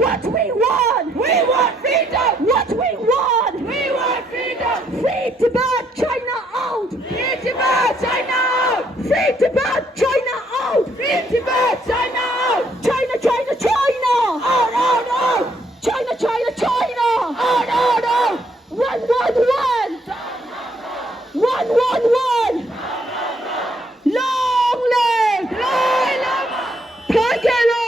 What we want! We want freedom! What we want! We want freedom! Free Tibet, China out! Free Tibet, China out! Free Tibet, China out! Free Tibet, China out! China, China, China! Out, out, out! China, China, China! Out, out, out! 111! 111! Long live! Long live! Pagano!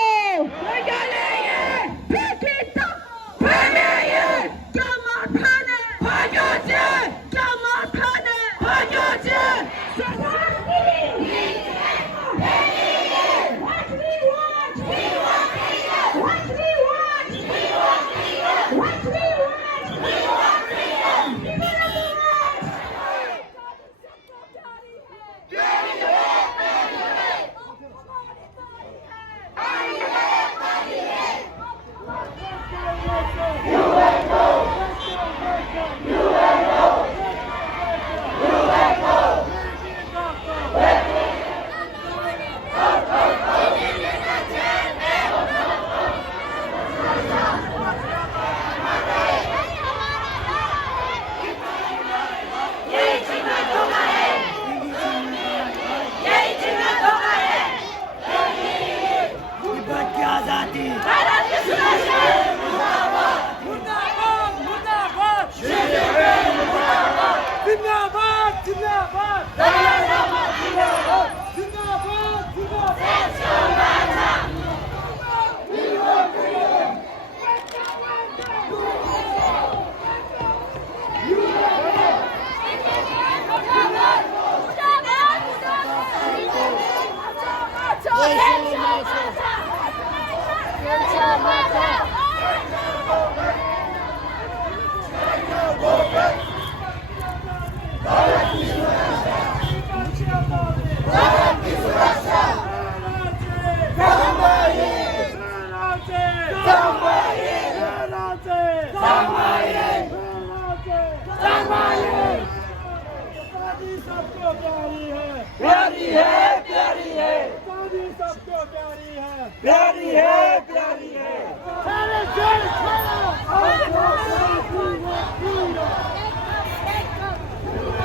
प्यारी है प्यारी है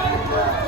Let's go!